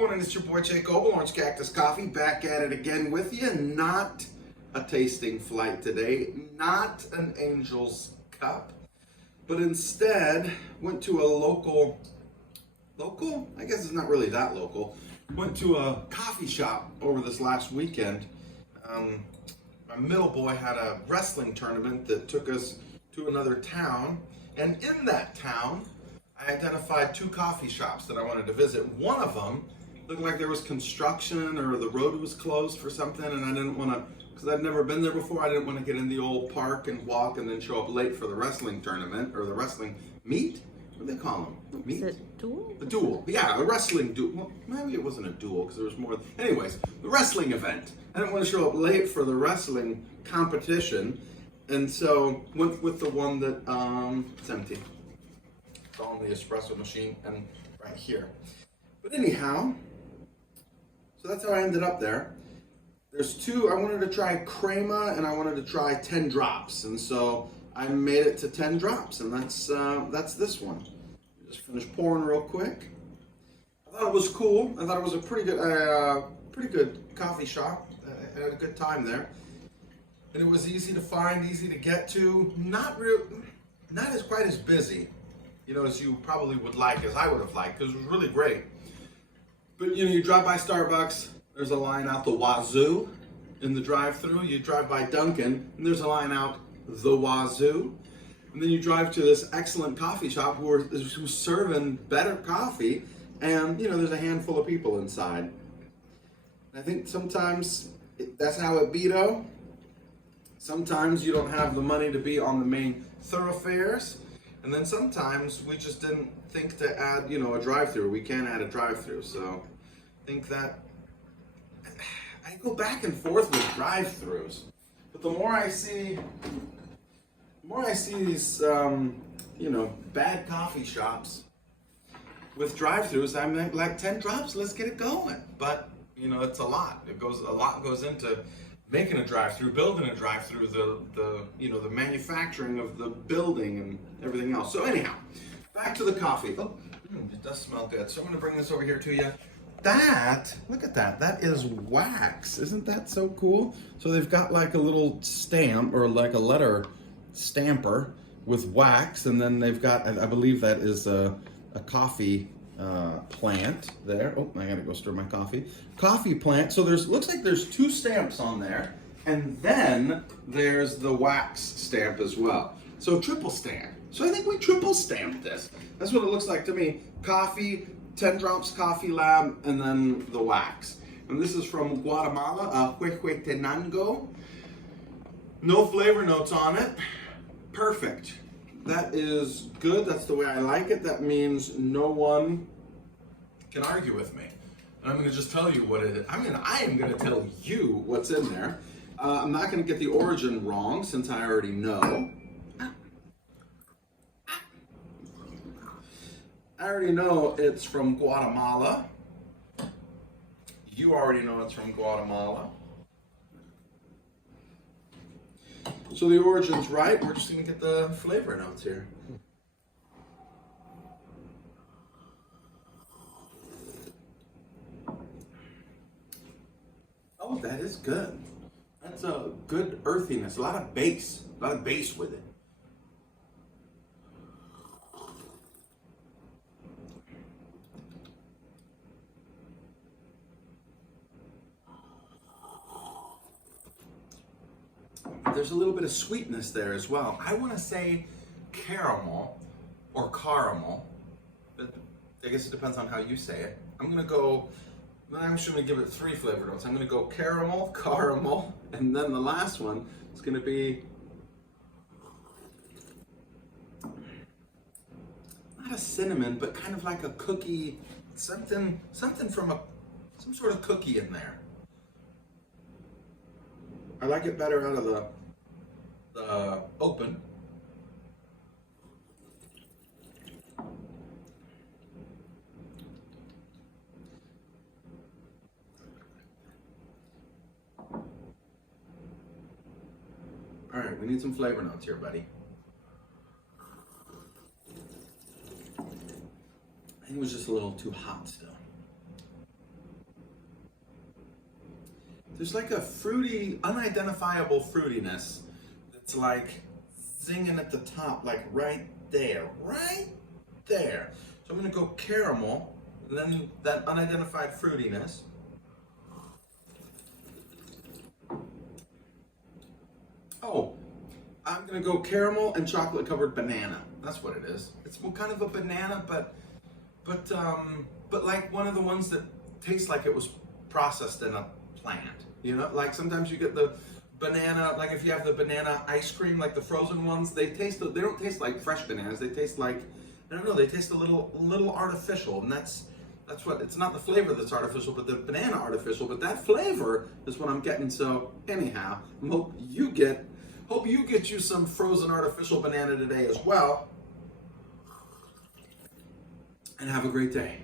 morning, it's your boy Jake Goble, Orange Cactus Coffee, back at it again with you. Not a tasting flight today, not an Angel's Cup, but instead went to a local, I guess it's not really that local, went to a coffee shop over this last weekend. My middle boy had a wrestling tournament that took us to another town, and in that town, I identified two coffee shops that I wanted to visit. One of them looked like there was construction or the road was closed for something, and I didn't want to, because I'd never been there before, I didn't want to get in the old park and walk and then show up late for the wrestling tournament or the wrestling meet. What do they call them? Meet? Is it duel? The duel. Yeah, a wrestling duel. Well, maybe it wasn't a duel because there was more. Anyways, the wrestling event. I didn't want to show up late for the wrestling competition, and so went with the one that it's empty. It's on the espresso machine and right here. But anyhow, so that's how I ended up there. There's two. I wanted to try crema and I wanted to try 10 drops, and so I made it to 10 drops, and that's this one. Just finished pouring real quick. I thought it was cool. I thought it was a pretty good coffee shop. I had a good time there, and it was easy to find, easy to get to. Not as quite as busy, as you probably would like, as I would have liked, because it was really great. But you drive by Starbucks, there's a line out the wazoo in the drive-thru. You drive by Dunkin', and there's a line out the wazoo. And then you drive to this excellent coffee shop who's serving better coffee, and there's a handful of people inside. I think sometimes that's how it be though. Sometimes you don't have the money to be on the main thoroughfares, and then sometimes we just didn't think to add, a drive-thru. We can't add a drive-thru, so I think that I go back and forth with drive-thrus. But the more I see these, bad coffee shops with drive-thrus, I'm like 10 drops, let's get it going. But it's a lot. A lot goes into making a drive-thru, building a drive-thru, the manufacturing of the building and everything else. So anyhow, back to the coffee. Oh, it does smell good. So I'm going to bring this over here to you. Look at that. That is wax. Isn't that so cool? So they've got like a little stamp or like a letter stamper with wax, and then they've got, I believe that is a coffee plant there. Oh, I gotta go stir my coffee. Coffee plant. So looks like there's two stamps on there, and then there's the wax stamp as well. So triple stamp. So I think we triple stamped this. That's what it looks like to me. Coffee, 10 drops coffee lab, and then the wax. And this is from Guatemala, Huehuetenango. No flavor notes on it. Perfect. That is good. That's the way I like it. That means no one can argue with me. And I'm going to just tell you what it is. I am going to tell you what's in there. I'm not going to get the origin wrong since I already know. I already know it's from Guatemala. You already know it's from Guatemala. So the origin's right. We're just going to get the flavor notes here. Oh, that is good. That's a good earthiness. A lot of bass with it. There's a little bit of sweetness there as well. I want to say caramel or caramel. I guess it depends on how you say it. I'm just going to give it 3 flavor notes. I'm going to go caramel, and then the last one is going to be not a cinnamon, but kind of like a cookie, something from some sort of cookie in there. I like it better out of the open. All right, we need some flavor notes here, buddy. I think it was just a little too hot still. there's like a fruity, unidentifiable fruitiness that's like zinging at the top, like right there, right there. So I'm gonna go caramel, and then that unidentified fruitiness. Oh, I'm gonna go caramel and chocolate covered banana. That's what it is. It's kind of a banana, but like one of the ones that tastes like it was processed in a plant. You know, like sometimes you get the banana, like if you have the banana ice cream, like the frozen ones, they don't taste like fresh bananas. They taste like, I don't know, they taste a little artificial, and that's what, it's not the flavor that's artificial, but the banana artificial, but that flavor is what I'm getting. So anyhow, hope you get you some frozen artificial banana today as well. And have a great day.